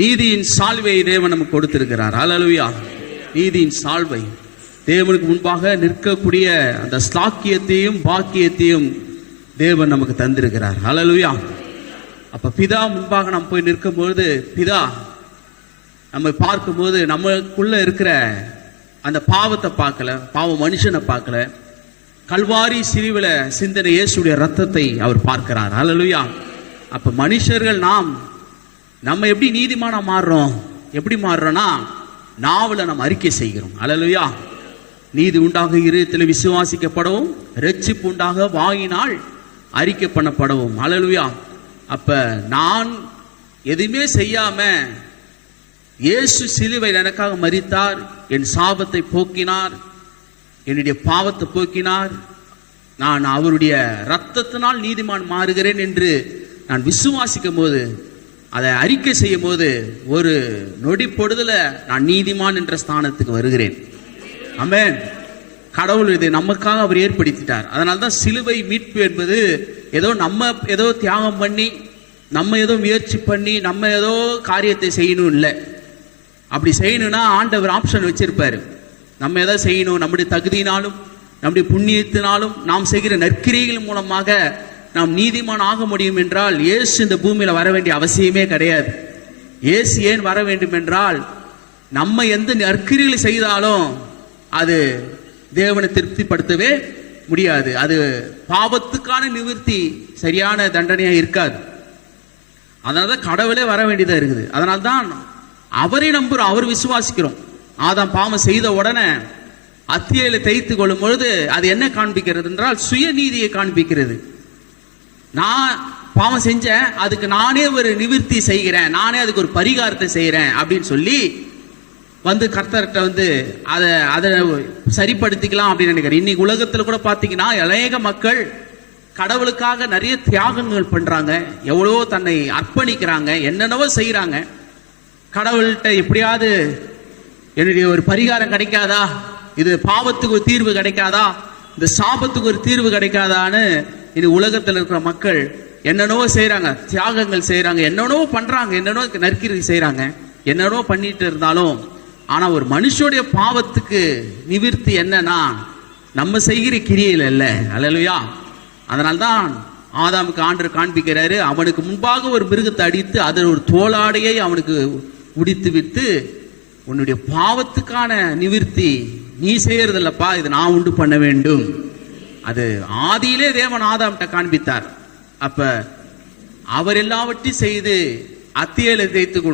நீதியின் சால்வையை தேவன் நமக்கு கொடுத்திருக்கிறார். ஹல்லேலூயா. நீதியின் சால்வை, தேவனுக்கு முன்பாக நிற்கக்கூடிய அந்த ஸ்லாக்கியத்தையும் பாக்கியத்தையும் தேவன் நமக்கு தந்திருக்கிறார். ஹல்லேலூயா. அப்ப பிதா முன்பாக நாம் போய் நிற்கும்போது, பிதா நம்ம பார்க்கும்போது நமக்குள்ள இருக்கிற அந்த பாவத்தை பார்க்கல, பாவ மனுஷனை பார்க்கல, கல்வாரி சிலுவையில சிந்தின இயேசுடைய ரத்தத்தை அவர் பார்க்கிறார். ஹல்லேலூயா. அப்ப மனுஷர்கள் நம்ம எப்படி நீதிமானா மாறுறோம்? எப்படி மாறுறோம்னா, நாவல நம்ம அறிக்கை செய்கிறோம். ஹல்லேலூயா. நீதி உண்டாக இருதயத்தில் விசுவாசிக்கப்படவும், இரட்சிப்பு உண்டாக வாயினால் அறிக்கை பண்ணப்படவும். ஹல்லேலூயா. அப்ப நான் எதுவுமே செய்யாம இயேசு சிலுவையில் எனக்காக மரித்தார், என் சாபத்தை போக்கினார், என்னுடைய பாவத்தை போக்கினார், நான் அவருடைய இரத்தத்தினால் நீதிமான் மாறுகிறேன் என்று நான் விசுவாசிக்கும் போது, அதை அறிக்கை செய்யும் போது, ஒரு நொடி பொழுதுல நான் நீதிமான் என்ற ஸ்தானத்துக்கு வருகிறேன். ஆமென். கடவுள் இதை நமக்காக அவர் ஏற்படுத்திட்டார். அதனால்தான் சிலுவை மீட்பு என்பது நம்ம ஏதோ தியாகம் பண்ணி, நம்ம ஏதோ முயற்சி பண்ணி, நம்ம ஏதோ காரியத்தை செய்யணும் இல்லை. அப்படி செய்யணும்னா ஆண்டவர் ஆப்ஷன் வச்சிருப்பாரு. நம்ம எதை செய்யணும், நம்முடைய தகுதியினாலும் நம்முடைய புண்ணியத்தினாலும் நாம் செய்கிற நற்கிரிகள் மூலமாக நாம் நீதிமான் ஆக முடியும் என்றால், இயேசு இந்த பூமியில வர வேண்டிய அவசியமே கிடையாது. இயேசு ஏன் வர வேண்டும் என்றால், நம்ம எந்த நற்கிரிகளை செய்தாலும் அது தேவனை திருப்திப்படுத்தவே முடியாது. அது பாவத்துக்கான நிவர்த்தி, சரியான தண்டனையா இருக்காது. அதனாலதான் கடவுளே வர வேண்டியதா இருக்குது. அதனால்தான் அவரை நம்புறோம், அவர் விசுவாசிக்கிறோம். ஆதாம் பாவம் செய்த உடனே அத்தியையில தைத்து கொள்ளும் பொழுது அது என்ன காண்பிக்கிறது என்றால், சுயநீதியை காண்பிக்கிறது. நான் பாவம் செஞ்சேன், அதுக்கு நானே ஒரு நிவர்த்தி செய்கிறேன், நானே அதுக்கு ஒரு பரிகாரத்தை செய்கிறேன் அப்படின்னு சொல்லி கர்த்தர்கிட்ட அதை சரிப்படுத்திக்கலாம் அப்படின்னு நினைக்கிறேன். இன்னைக்கு உலகத்துல கூட பாத்தீங்கன்னா அநேக மக்கள் கடவுளுக்காக நிறைய தியாகங்கள் பண்றாங்க, எவ்வளவோ தன்னை அர்ப்பணிக்கிறாங்க, என்னென்னவோ செய்யறாங்க. கடவுள்கிட்ட எப்படியாவது என்னுடைய ஒரு பரிகாரம் கிடைக்காதா, இது பாவத்துக்கு ஒரு தீர்வு கிடைக்காதா, இந்த சாபத்துக்கு ஒரு தீர்வு கிடைக்காதான்னு இது உலகத்தில் இருக்கிற மக்கள் என்னென்னவோ செய்யறாங்க, தியாகங்கள் செய்யறாங்க, என்னென்னவோ பண்றாங்க, என்னென்னவோ நற்கிரி செய்யறாங்க, என்னென்னவோ பண்ணிட்டு இருந்தாலும், ஆனா ஒரு மனுஷனுடைய பாவத்துக்கு நிவர்த்தி என்னன்னா நம்ம செய்கிற கிரியையில் இல்ல. ஹல்லேலூயா. அதனால்தான் ஆதாமுக்கு ஆண்டவர் காண்பிக்கிறாரு, அவனுக்கு முன்பாக ஒரு மிருகத்தை அடித்து அதில் ஒரு தோளாடையை அவனுக்கு உடித்து விட்டு, உன்னுடைய பாவத்துக்கான நிவர்த்தி நீ செய்யறதில்லப்பா, இது நான் உண்டு பண்ண வேண்டும். அது ஆதியிலே தேவன் ஆதாம்கிட்ட காண்பித்தார். அப்ப அவர் எல்லாவற்றையும் செய்து அத்தியையில தேய்த்து